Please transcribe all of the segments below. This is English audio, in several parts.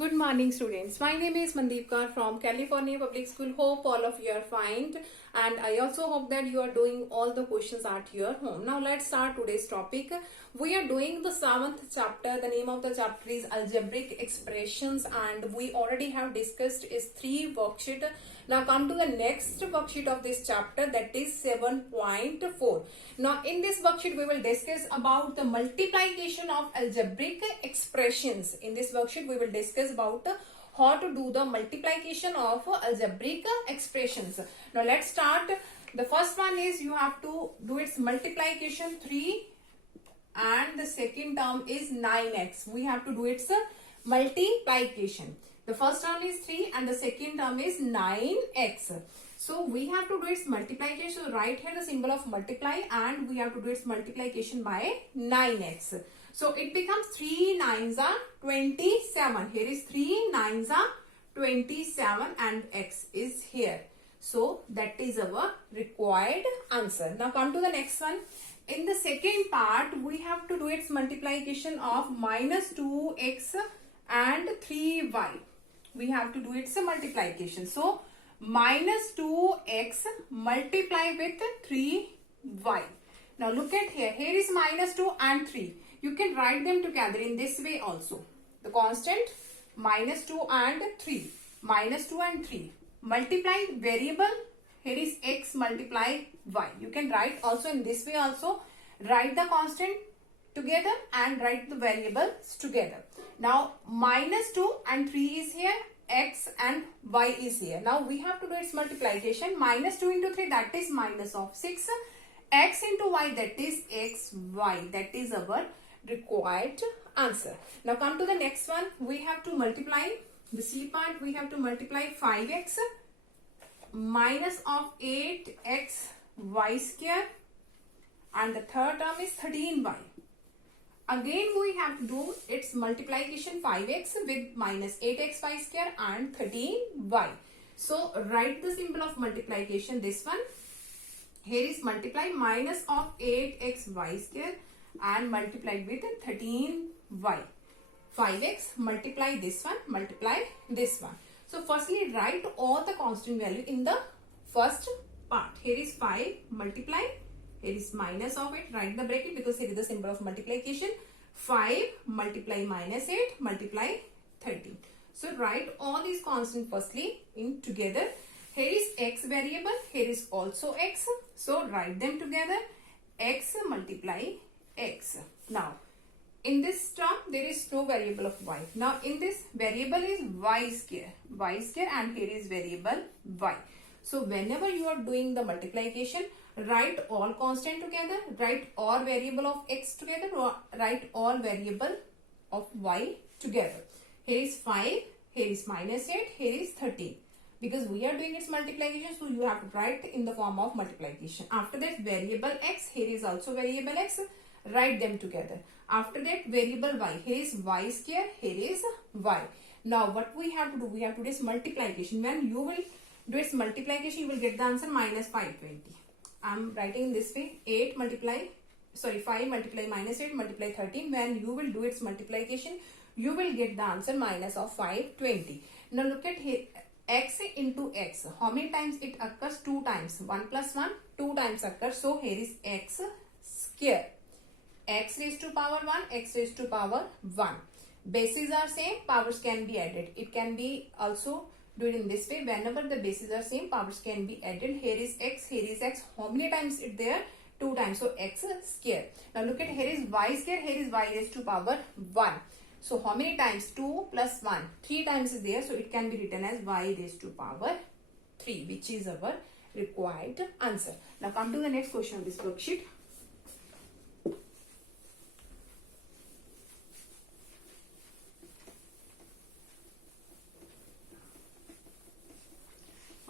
Good morning, students. My name is Mandeep Kaur from California Public School. Hope all of you are fine, and I also hope that you are doing all the questions at your home. Now, let's start today's topic. We are doing the 7th chapter. The name of the chapter is Algebraic Expressions, and we already have discussed is 3 worksheet. Now, come to the next worksheet of this chapter, that is 7.4. Now, in this worksheet, we will discuss about the multiplication of algebraic expressions. In this worksheet, we will discuss about how to do the multiplication of algebraic expressions. Now, let's start. The first one is you have to do its multiplication 3 and the second term is 9x. We have to do its multiplication. The first term is 3 and the second term is 9x. So we have to do its multiplication. So write here the symbol of multiply and we have to do its multiplication by 9x. So it becomes 3 9s are 27. Here is 3 9s are 27 and x is here. So that is our required answer. Now come to the next one. In the second part, we have to do its multiplication of minus 2x and 3y. We have to do its multiplication. So minus 2x multiply with 3y. Now look at here. Here is minus 2 and 3. You can write them together in this way also. The constant minus 2 and 3. Minus 2 and 3. Multiply variable. Here is x multiply y. You can write also in this way also. Write the constant together and write the variables together. Now minus 2 and 3 is here. X and y is here. Now we have to do its multiplication. Minus 2 into 3, that is minus of 6. X into y, that is x, y. That is our required answer. Now come to the next one. We have to multiply the C part. We have to multiply 5x minus of 8x y square and the third term is 13y. Again we have to do its multiplication 5x with minus 8x y square and 13y. So write the symbol of multiplication, this one. Here is multiply minus of 8x y square and multiply with 13y. 5x multiply this one, multiply this one. So firstly write all the constant value in the first part. Here is 5 multiply. Here is minus of it. Write the bracket because here is the symbol of multiplication. 5 multiply minus 8 multiply 13. So write all these constants firstly in together. Here is x variable. Here is also x. So write them together. X multiply x. Now in this term there is no variable of y. Now in this variable is y square. Y square and here is variable y. So whenever you are doing the multiplication, write all constant together, write all variable of x together, or write all variable of y together. Here is 5, here is minus 8, here is 13. Because we are doing its multiplication, so you have to write in the form of multiplication. After that variable x, here is also variable x, write them together. After that variable y, here is y square, here is y. Now what we have to do, we have to do this multiplication. When you will do its multiplication, you will get the answer minus 520. I am writing this way. 5 multiply minus 8 multiply 13. When you will do its multiplication, you will get the answer minus of 520. Now look at here. X into x. How many times it occurs? 2 times. 1 plus 1, 2 times occurs. So here is x square. X raised to power 1, x raised to power 1. Bases are same, powers can be added. It can be also do it in this way. Whenever the bases are same, powers can be added. Here is x, here is x. How many times it there? 2 times. So x square. Now look at here is y square, here is y raised to power 1. So how many times? 2 plus 1. 3 times is there. So it can be written as y raised to power 3, which is our required answer. Now come to the next question of this worksheet.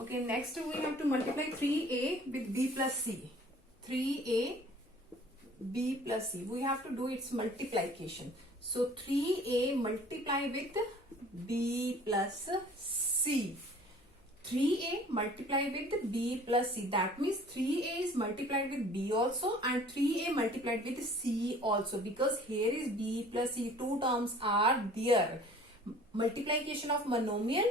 Okay, next we have to multiply 3a with b plus c. 3a, b plus c. We have to do its multiplication. So 3a multiply with b plus c. 3a multiply with b plus c. That means 3a is multiplied with b also and 3a multiplied with c also, because here is b plus c. Two terms are there. multiplication of monomial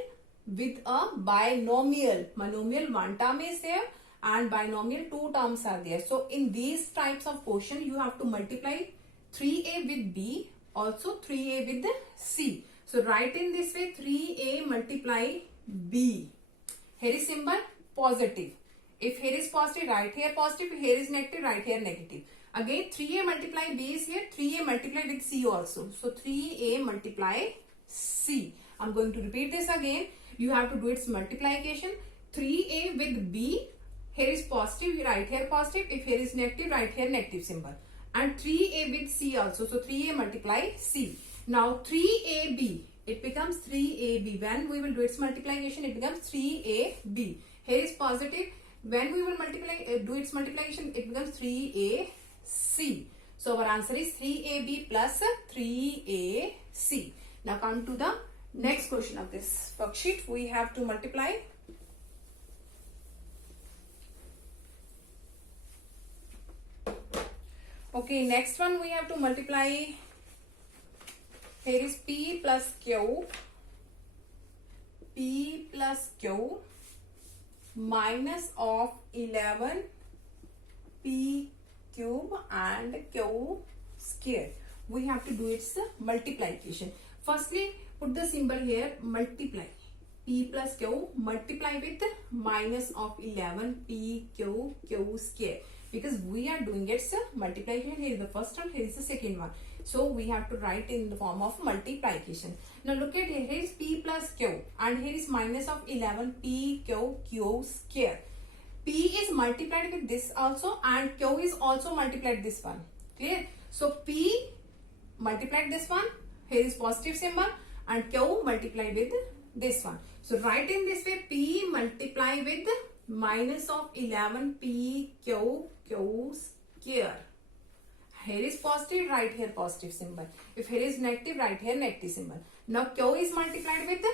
with a binomial. Monomial one term is there and binomial two terms are there. So in these types of question you have to multiply 3a with b, also 3a with c. So write in this way, 3a multiply b. Here is symbol positive. If here is positive, write here positive. Here is negative, write here negative. Again 3a multiply b is here, 3a multiply with c also. So 3a multiply c. I'm going to repeat this again. You have to do its multiplication. 3a with b, here is positive, write here positive. If here is negative, write here negative symbol. And 3a with c also. So 3a multiply c. Now 3ab, it becomes 3ab. When we will do its multiplication, it becomes 3ab. Here is positive. When we will do its multiplication, it becomes 3ac. So our answer is 3ab plus 3ac. Now come to the next question of this worksheet. We have to multiply. Okay, next one we have to multiply. Here is p plus q. P plus q minus of 11 p cube and q square. We have to do its multiplication. Firstly, put the symbol here, multiply. P plus q multiply with minus of 11 p q square. Because we are doing its multiplication. Here is the first one, here is the second one. So we have to write in the form of multiplication. Now look at here, here is p plus q and here is minus of 11 p q square. P is multiplied with this also and q is also multiplied this one. Clear? So p multiplied this one, here is positive symbol, and q multiplied with this one. So write in this way, p multiply with minus of 11 p q square. Here is positive, write here positive symbol. If here is negative, write here negative symbol. Now q is multiplied with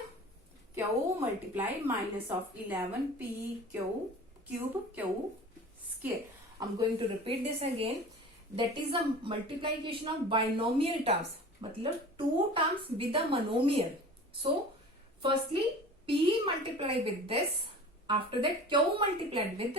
q multiply minus of 11 p cube q square. I'm going to repeat this again. That is a multiplication of binomial terms. मतलब two terms with a monomial. So firstly p multiply with this. After that q multiplied with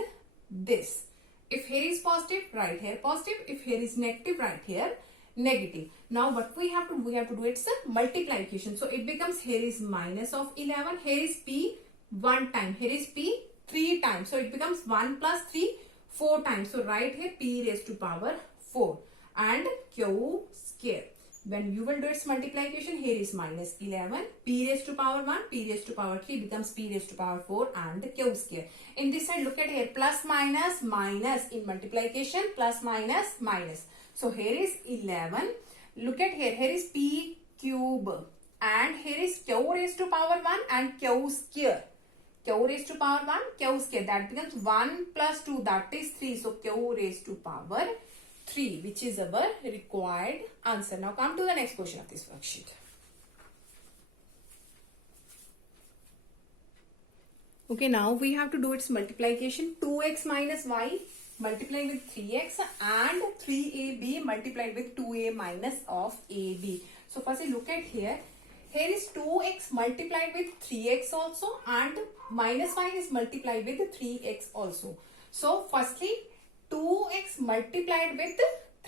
this. If here is positive, write here positive. If here is negative, write here negative. Now what we have to do its multiplication. So it becomes, here is minus of 11. Here is p one time. Here is p three times. So it becomes 1 plus 3 4 times. So write here p raised to power 4 and q square. When you will do its multiplication, here is minus 11, p raised to power 1, p raised to power 3 becomes p raised to power 4 and q square. In this side, look at here, plus minus minus in multiplication, plus minus minus. So here is 11. Look at here, here is p cube and here is q raised to power 1 and q square. Q raised to power 1, q square, that becomes 1 plus 2, that is 3. So q raised to power 3, which is our required answer. Now come to the next question of this worksheet. Okay, now we have to do its multiplication. 2x minus y multiplied with 3x and 3ab multiplied with 2a minus of ab. So firstly look at here. Here is 2x multiplied with 3x also and minus y is multiplied with 3x also. So firstly 2x multiplied with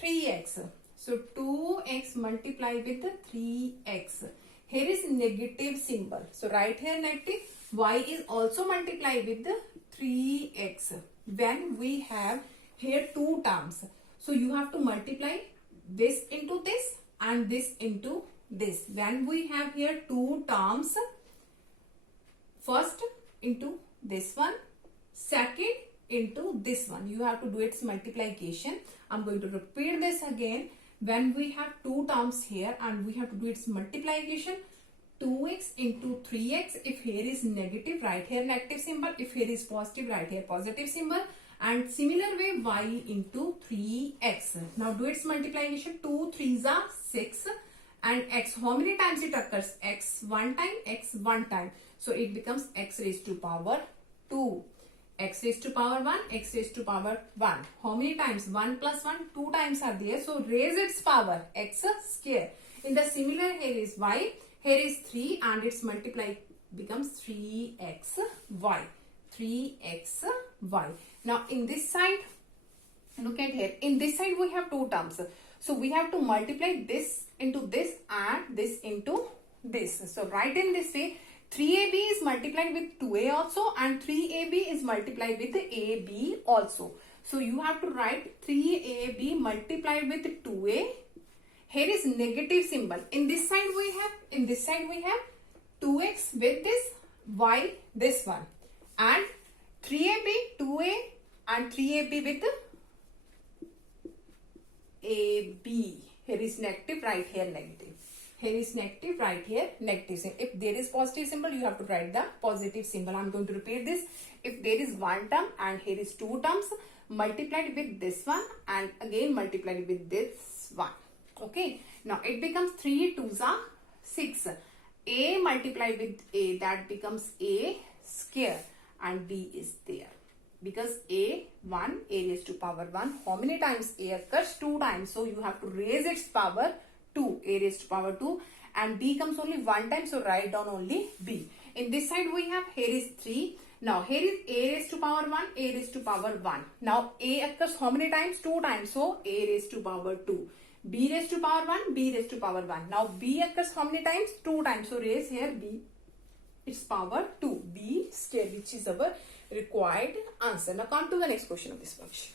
3x. So 2x multiplied with 3x. Here is negative symbol. So write here negative. Y is also multiplied with 3x. When we have here two terms. So you have to multiply this into this and this into this. When we have here two terms. First into this one. Second into this one. You have to do its multiplication. I'm going to repeat this again. When we have two terms here and we have to do its multiplication, 2x into 3x. If here is negative, write here negative symbol. If here is positive, write here positive symbol. And similar way, y into 3x. Now do its multiplication. 2 3s are 6 and x. How many times it occurs? X one time, x one time. So it becomes x raised to power 2. X raised to power 1, x raised to power 1. How many times? 1 plus 1, 2 times are there. So raise its power, x square. In the similar, here is y. Here is 3 and its multiply becomes 3xy. 3xy. Now in this side, look at here. In this side we have two terms. So we have to multiply this into this and this into this. So write in this way. 3ab is multiplied with 2a also and 3ab is multiplied with ab also. So you have to write 3ab multiplied with 2a. Here is negative symbol. In this side we have 2x with this, y this one, and 3ab, 2a and 3ab with ab. Here is negative, right here negative. Here is negative, right here negative. If there is positive symbol, you have to write the positive symbol. I am going to repeat this. If there is one term and here is two terms, multiplied with this one and again multiplied with this one. Okay. Now it becomes 3 2s are 6. A multiplied with A, that becomes A square, and B is there. Because A, 1, A raised to power 1. How many times A occurs? 2 times. So you have to raise its power 2, A raised to power 2. And B comes only 1 time. So write down only B. In this side we have, here is 3. Now here is A raised to power 1, A raised to power 1. Now A occurs how many times? 2 times. So A raised to power 2. B raised to power 1, B raised to power 1. Now B occurs how many times? 2 times. So raise here B, its power 2. B square, which is our required answer. Now come to the next question of this worksheet.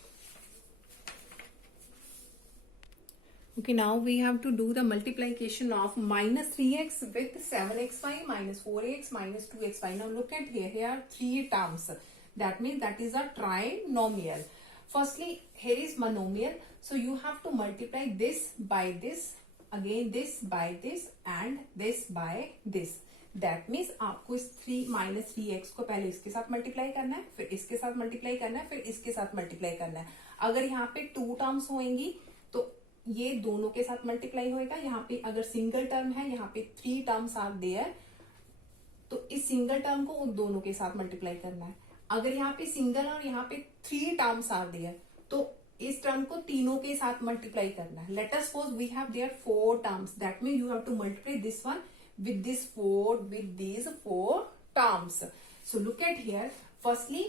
Okay, now we have to do the multiplication of minus 3x with 7xy, minus 4x, minus 2xy. Now look at here, here are 3 terms. That means that is a trinomial. Firstly, here is monomial. So you have to multiply this by this, again this by this and this by this. That means आपको इस 3 minus 3x को पहले इसके साथ multiply करना है, फिर इसके साथ मल्टीप्लाई करना है, फिर इसके साथ मल्टीप्लाई करना है. अगर यहाँ पे 2 टर्म्स होंगी तो ये दोनों के साथ मल्टीप्लाई होएगा. यहाँ पे अगर सिंगल टर्म है, यहाँ पे 3 टर्म्स आर देयर, तो इस सिंगल टर्म को उन दोनों के साथ मल्टीप्लाई करना है. अगर यहाँ पे सिंगल और यहाँ पे 3 टर्म्स आर देयर, तो इस टर्म को तीनों के साथ मल्टीप्लाई करना है. Let us suppose we have there 4 terms. That mean you have to multiply this one with this 4 with these 4 terms. So look at here. Firstly,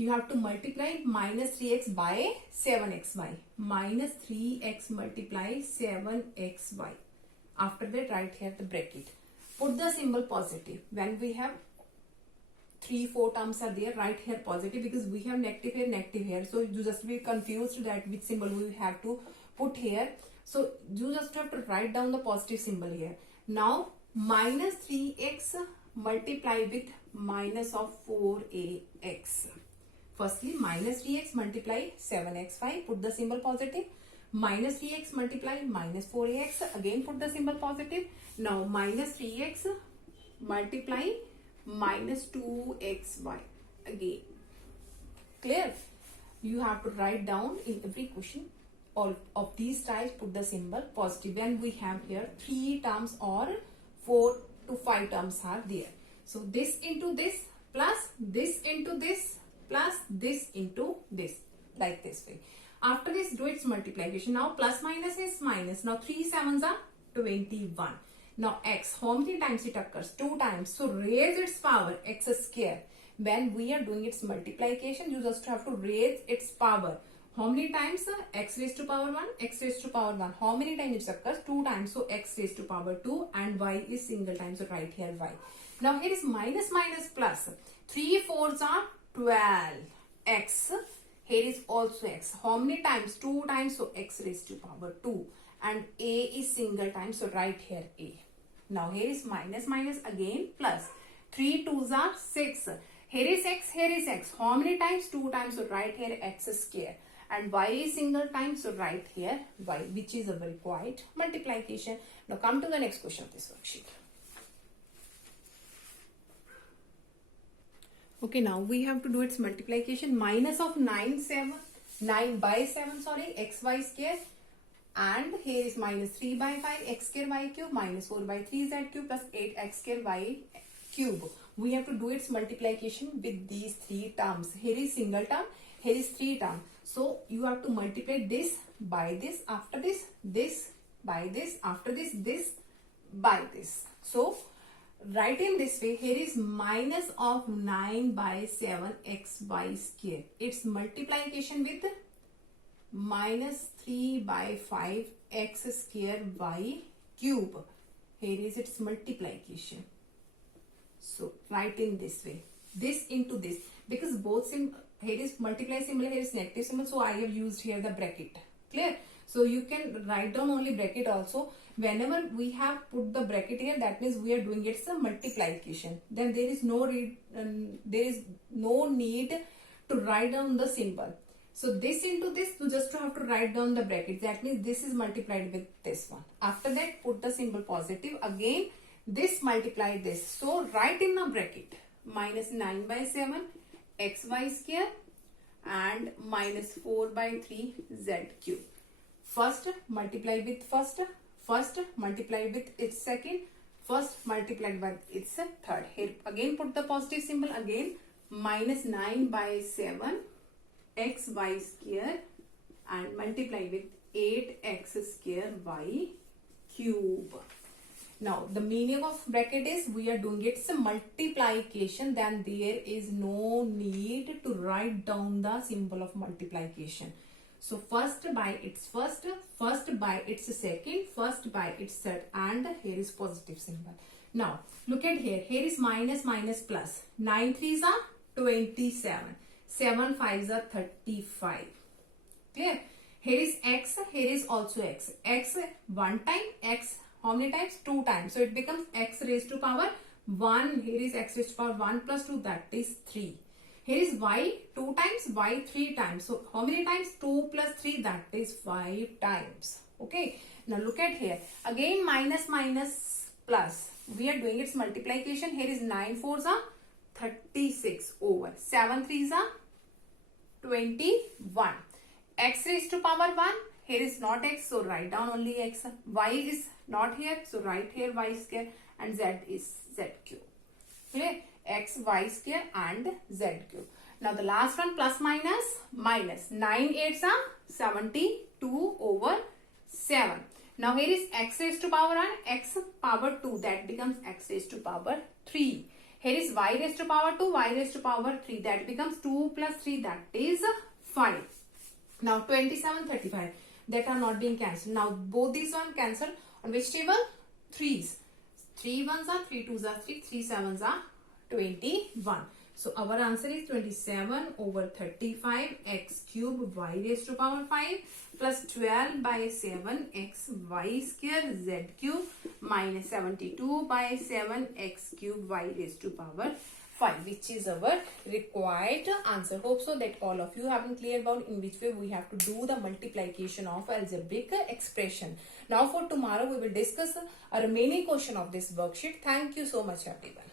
you have to multiply minus 3x by 7xy. Minus 3x multiply 7xy. After that, write here the bracket. Put the symbol positive. When we have 3 4 terms are there, write here positive because we have negative here. So you just be confused that which symbol we have to put here. So you just have to write down the positive symbol here. Now minus 3x multiply with minus of 4ax. Firstly, minus 3x multiply 7xy. Put the symbol positive. Minus 3x multiply minus 4ax. Again put the symbol positive. Now minus 3x multiply minus 2xy. Again. Clear? You have to write down in every question. All of these types put the symbol positive. When we have here 3 terms or 4 to 5 terms are there. So this into this plus this into this plus this into this, like this way. After this, do its multiplication. Now plus minus is minus. Now 3 7s are 21. Now x, how many times it occurs? 2 times. So raise its power, x square. When we are doing its multiplication, you just have to raise its power. How many times? X raised to power 1, x raised to power 1. How many times it occurs? 2 times. So x raised to power 2 and y is single time. So write here y. Now here is minus minus plus. 3 4s are 12. X. Here is also x. How many times? 2 times. So x raised to power 2. And a is single time. So write here a. Now here is minus minus again plus. 3 2s are 6. Here is x. Here is x. How many times? 2 times. So write here x square. And y is single time, so write here y, which is our required multiplication. Now come to the next question of this worksheet. Okay, now we have to do its multiplication. Minus of 9 by 7, sorry, xy square. And here is minus 3 by 5 x square y cube minus 4 by 3 z cube plus 8 x square y cube. We have to do its multiplication with these 3 terms. Here is single term, here is 3 term. So you have to multiply this by this, after this by this, after this by this. So write in this way, here is minus of 9 by 7 xy square. Its multiplication with minus 3 by 5 x square y cube. Here is its multiplication. So write in this way, this into this, because both here is multiply symbol, here is negative symbol, so I have used here the bracket. Clear? So you can write down only bracket also. Whenever we have put the bracket here, that means we are doing it as a multiplication. Then there is no need to write down the symbol. So this into this, you just have to write down the bracket. That means this is multiplied with this one. After that, put the symbol positive. Again, this multiply this. So write in the bracket minus 9 by 7 xy square and minus 4 by 3 z cube. First multiply with first multiply with its second, first multiplied by its third. Here again put the positive symbol, again minus 9 by 7 xy square and multiply with 8x square y cube. Now the meaning of bracket is we are doing its multiplication, then there is no need to write down the symbol of multiplication. So first by its first by its second, first by its third, and here is positive symbol. Now look at here, here is minus minus plus. 9 3s are 27, 7 5s are 35. Clear? Here is x, here is also x. X one time, x how many times? 2 times. So it becomes x raised to power 1. Here is x raised to power 1 plus 2, that is 3. Here is y 2 times, y 3 times. So how many times? 2 plus 3, that is 5 times. Okay. Now look at here. Again minus minus plus. We are doing its multiplication. Here is 9 4s are 36 over 7 3s are 21. X raised to power 1. Here is not x, so write down only x. Y is not here, so write here y square, and z is z cube. Clear? X, y square and z cube. Now the last one, plus minus minus. 9 8s are 72 over 7. Now here is x raised to power and x power 2, that becomes x raised to power 3. Here is y raised to power 2, y raised to power 3, that becomes 2 plus 3, that is 5. Now 27 35, that are not being cancelled. Now both these one cancelled on which table? 3s. 3 1s are 3 2s are 3, 3 7s are 21. So our answer is 27 over 35 x cube y raised to power 5 plus 12 by 7 x y square z cube minus 72 by 7 x cube y raised to power 5, which is our required answer. Hope so that all of you have been clear about in which way we have to do the multiplication of algebraic expression. Now for tomorrow we will discuss a remaining question of this worksheet. Thank you so much everyone.